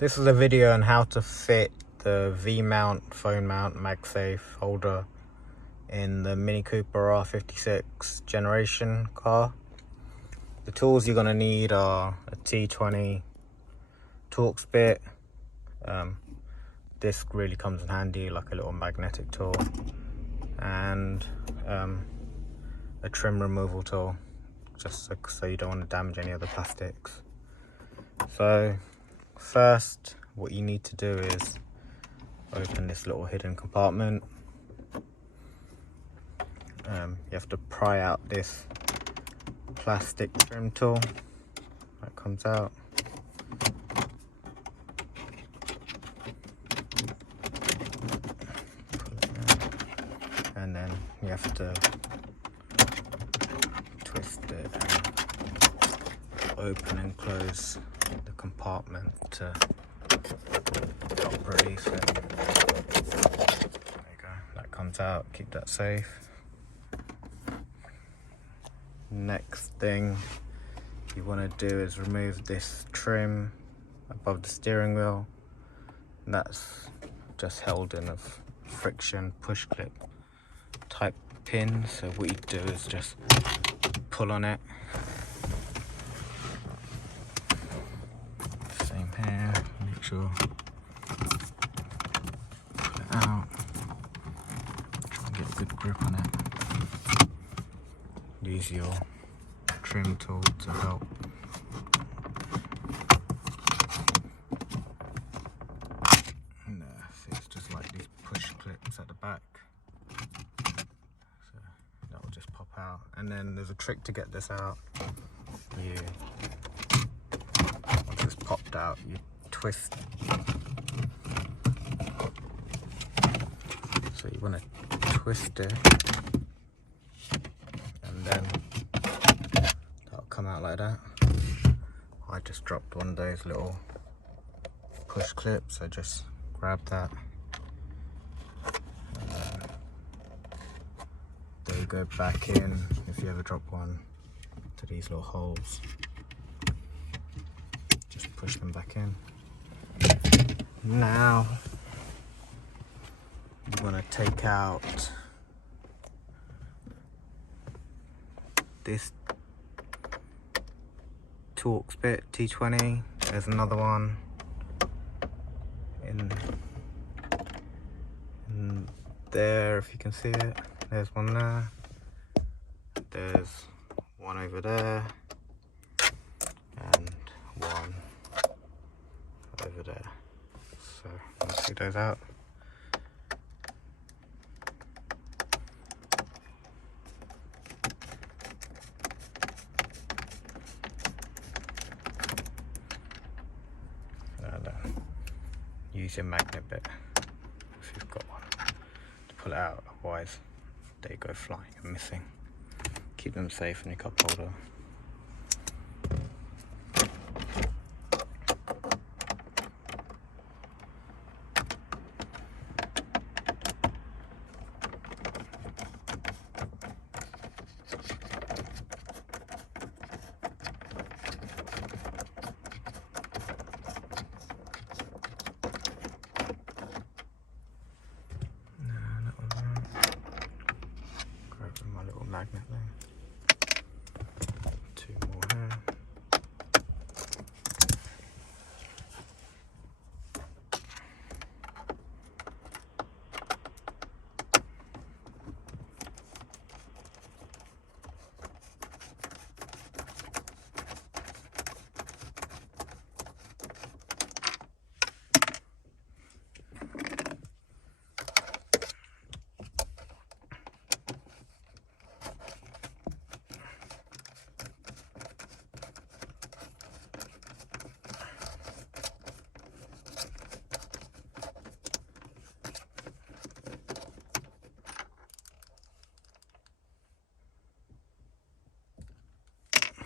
This is a video on how to fit the VMount phone mount MagSafe holder in the Mini Cooper R56 generation car. The tools you're going to need are a T20 Torx bit. This really comes in handy, like a little magnetic tool, and a trim removal tool, just so you don't want to damage any of the plastics. So first, what you need to do is open this little hidden compartment. You have to pry out this plastic trim tool that comes out. And then you have to twist it and open and close the compartment to top release it. There you go, that comes out, keep that safe. Next thing you want to do is remove this trim above the steering wheel. That's just held in a friction push clip type pin, so what you do is just pull on it. Same here, make sure, pull it out, try and get a good grip on it. Use your trim tool to help. And it's just like these push clips at the back. So that will just pop out. And then there's a trick to get this out. Once it's popped out, you twist. So you want to twist it. Then that'll come out like that. I just dropped one of those little push clips, so just grab that. They go back in if you ever drop one to these little holes. Just push them back in. Now I'm gonna take out this Torx bit, T20. There's another one in there, if you can see it. There's one there. There's one over there, and one over there. So let's see those out. Use your magnet bit if you've got one to pull it out, otherwise they go flying and missing. Keep them safe in your cup holder. Magnet there. Two more here.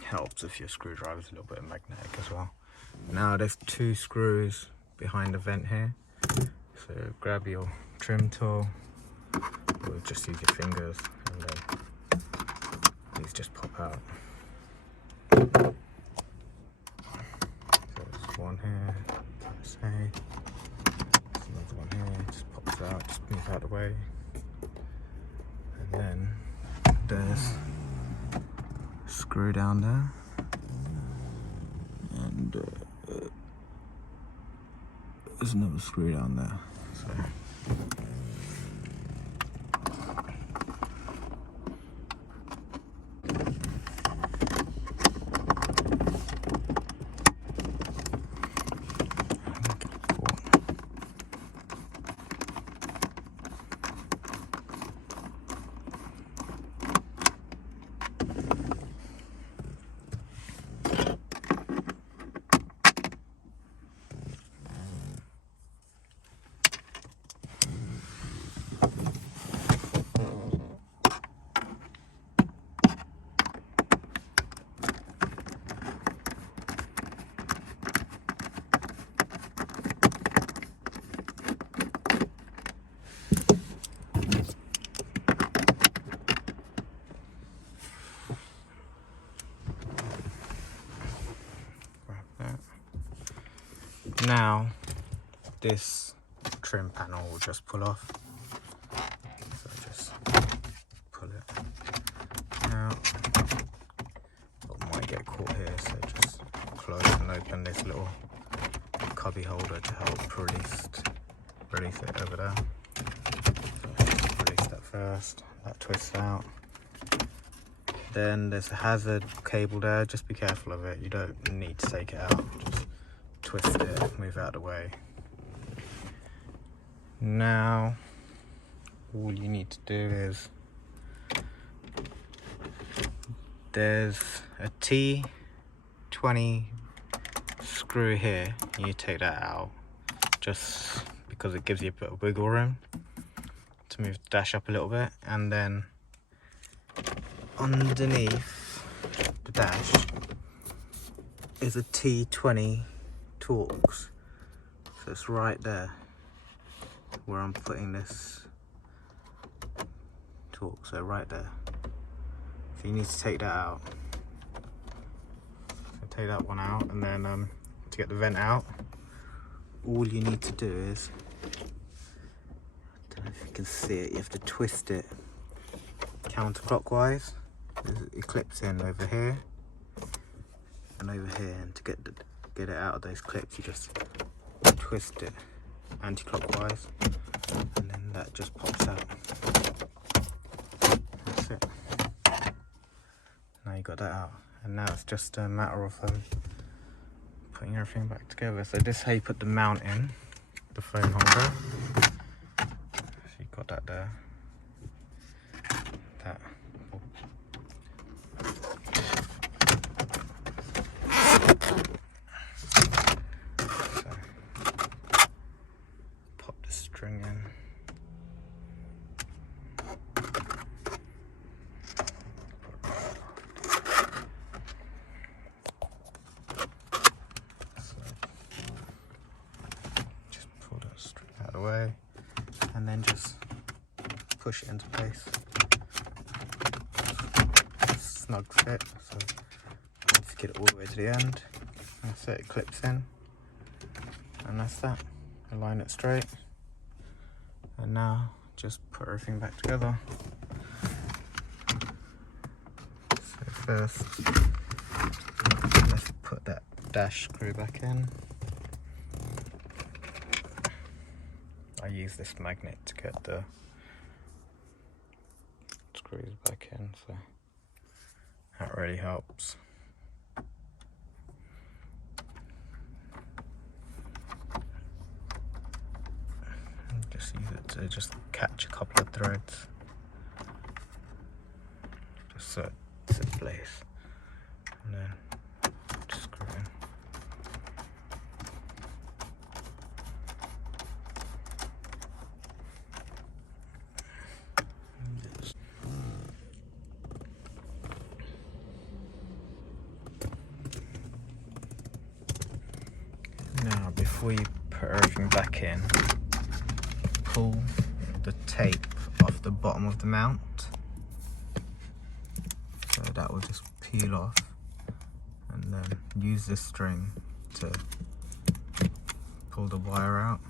Helps if your screwdriver's a little bit magnetic as well. Now there's two screws behind the vent here, so grab your trim tool, or just use your fingers, and then these just pop out. So there's one here, say there's another one here, just pops out, just move out of the way. And then there's a screw down there, and there's another screw down there. So now this trim panel will just pull off. So just pull it out. It might get caught here, so just close and open this little cubby holder to help release it over there. So just release that first, that twists out. Then there's a hazard cable there, just be careful of it, you don't need to take it out, just twist it, move out of the way. Now all you need to do is, there's a T20 screw here, you take that out just because it gives you a bit of wiggle room to move the dash up a little bit. And then underneath the dash is a T20 Torx, so it's right there where I'm putting this Torx, so right there. So you need to take that out. So take that one out, and then to get the vent out, all you need to do is, I don't know if you can see it, you have to twist it counterclockwise. It clips in over here and over here, and to get it out of those clips, you just twist it anti-clockwise, and then that just pops out. That's it. Now you got that out, and now it's just a matter of putting everything back together. So this is how you put the mount in, the phone holder. So you got that there. That. String in. So just pull that string out of the way, and then just push it into place. Snug fit, so let's get it all the way to the end. That's it, it clips in, and that's that. Align it straight. And now just put everything back together. So first, let's put that dash screw back in. I use this magnet to get the screws back in, so that really helps. Just use it to just catch a couple of threads, just so it's in place, and then just screw in. Now before you put everything back in, pull the tape off the bottom of the mount, so that will just peel off, and then use this string to pull the wire out.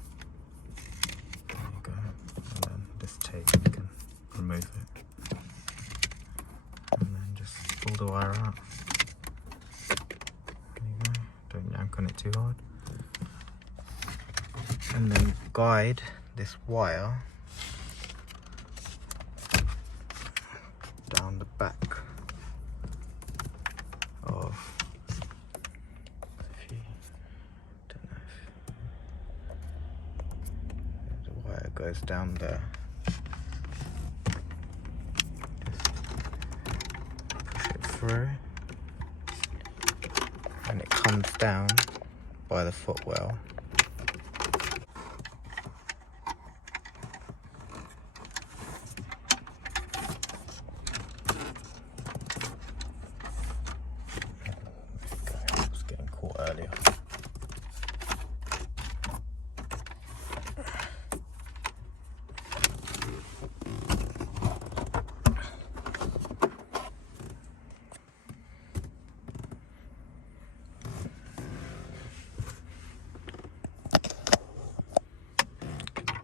There you go. And then this tape, you can remove it. And then just pull the wire out. There you go. Don't yank on it too hard. And then guide this wire down the back of, if you don't know if the wire goes down there. Just push it through and it comes down by the footwell. Earlier.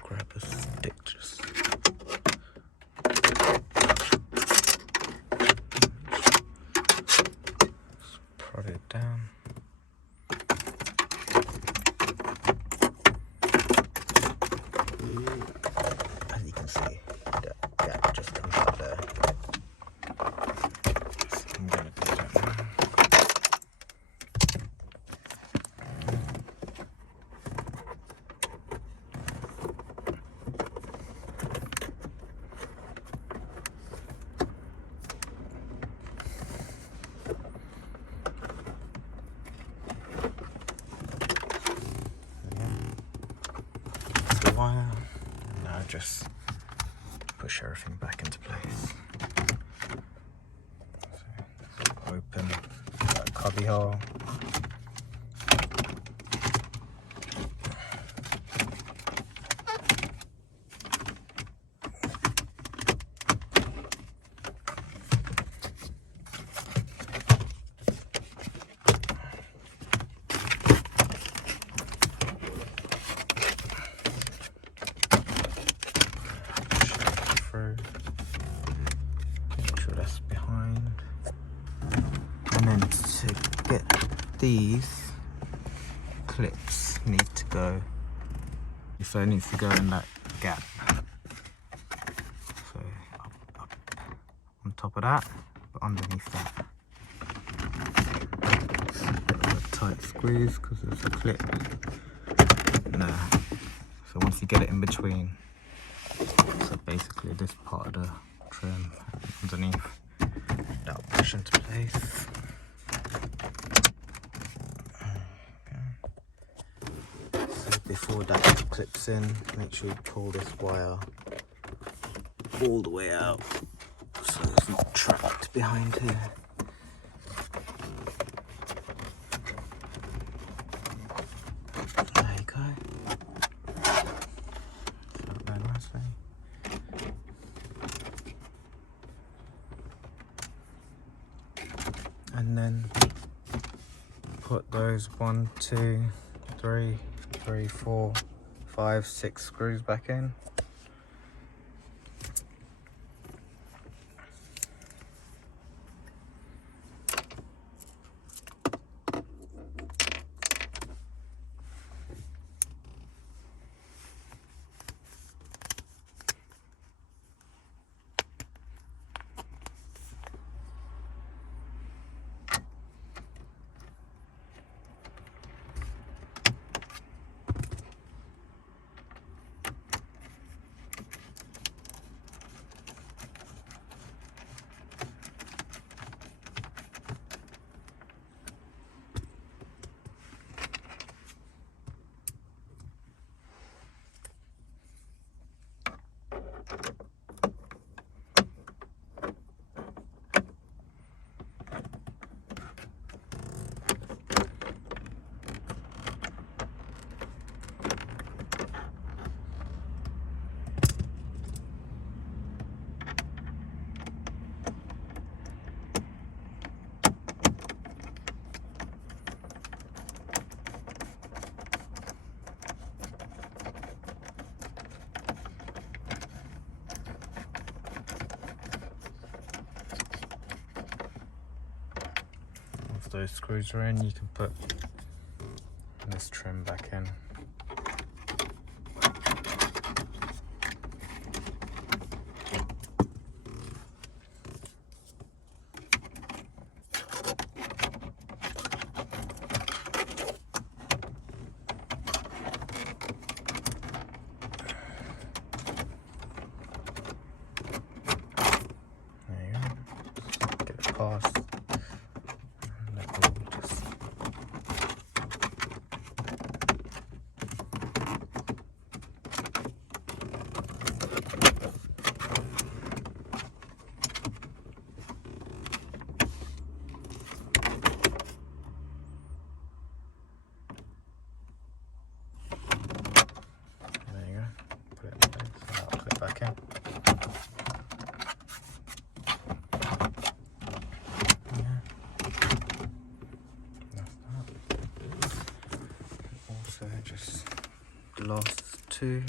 Grab a stick, just prod it down. As you can see, that gap just comes out there. So I'm going to do that now. That's the wire. Now just push everything back into place. So open that cubby hole. Make sure that's behind. And then to get these clips need to go, so it needs to go in that gap. So up on top of that, but underneath that. Just a bit of a tight squeeze because there's a clip there. So once you get it in between, so basically this part of the trim underneath, that'll push into place. Okay. So before that clips in, make sure you pull this wire all the way out so it's not trapped behind here. There you go. Very nicely. And then put those 1, 2, 3, 4, 5, 6 screws back in. those screws are in, you can put this trim back in. Past, and that will just there you go, put it in place, and I'll put it back in. So just the last two.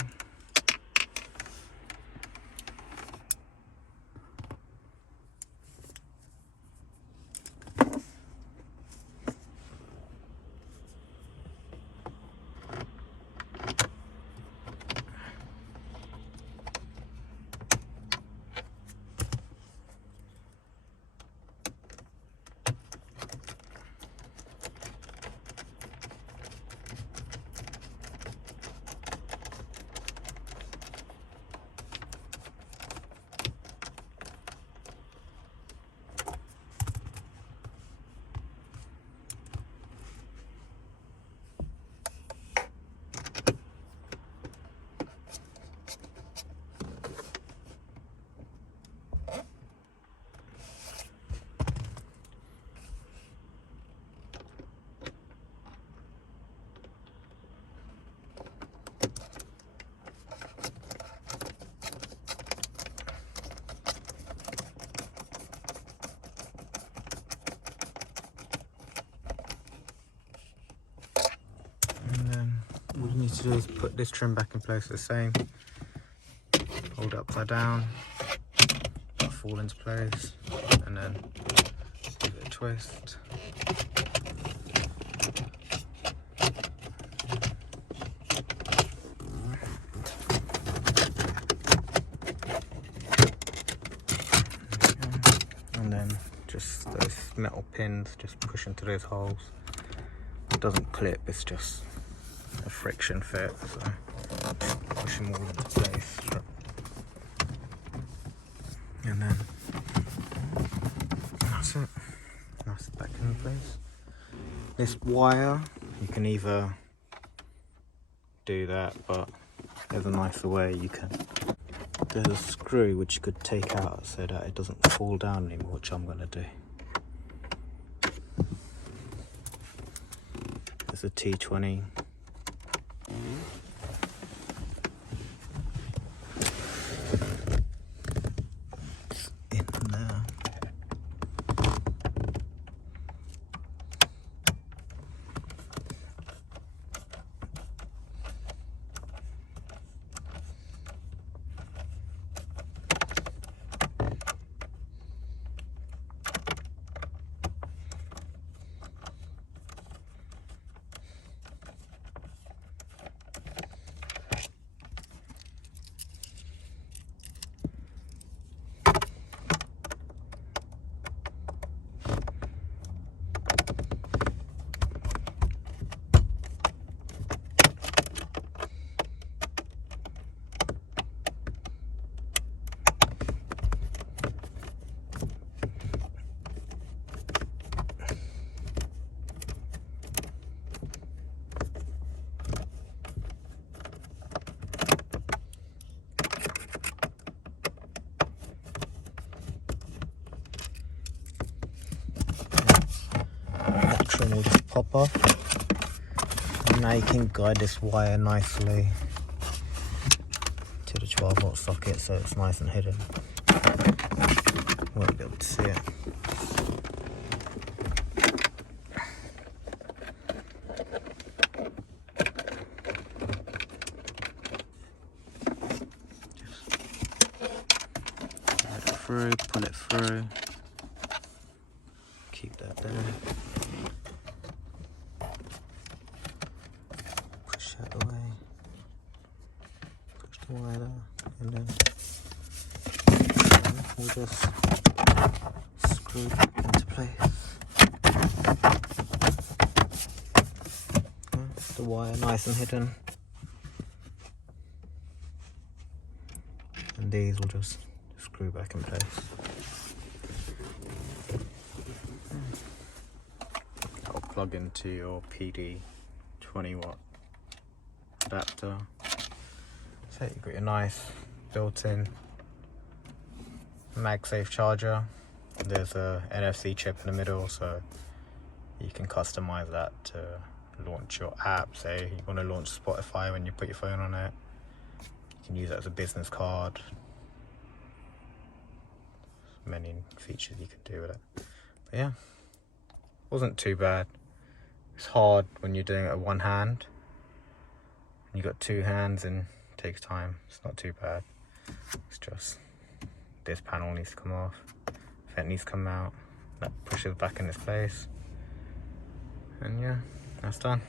All you need to do is put this trim back in place the same. Hold it upside down, fall into place, and then give it a twist. And then just those metal pins just push into those holes. It doesn't clip, it's just a friction fit, so push them all into place. And then that's it. That's back in place. This wire, you can either do that, but there's a nicer way you can. There's a screw which you could take out so that it doesn't fall down anymore, which I'm going to do. There's a T20. In there. Will just pop off, and now you can guide this wire nicely to the 12-volt socket so it's nice and hidden. Won't be able to see it. Just pull it through, keep that there. out of the way. Push the wire there, and then we'll just screw it into place. The wire nice and hidden, and these will just screw back in place. I'll plug into your PD 20-watt adapter. So you've got your nice built-in MagSafe charger. There's a NFC chip in the middle, so you can customize that to launch your app. Say you want to launch Spotify when you put your phone on it, you can use it as a business card. Many features you could do with it. But yeah, wasn't too bad. It's hard when you're doing it with one hand. You got two hands and it takes time. It's not too bad. It's just this panel needs to come off, vent needs to come out, that pushes back in its place, and yeah, that's done.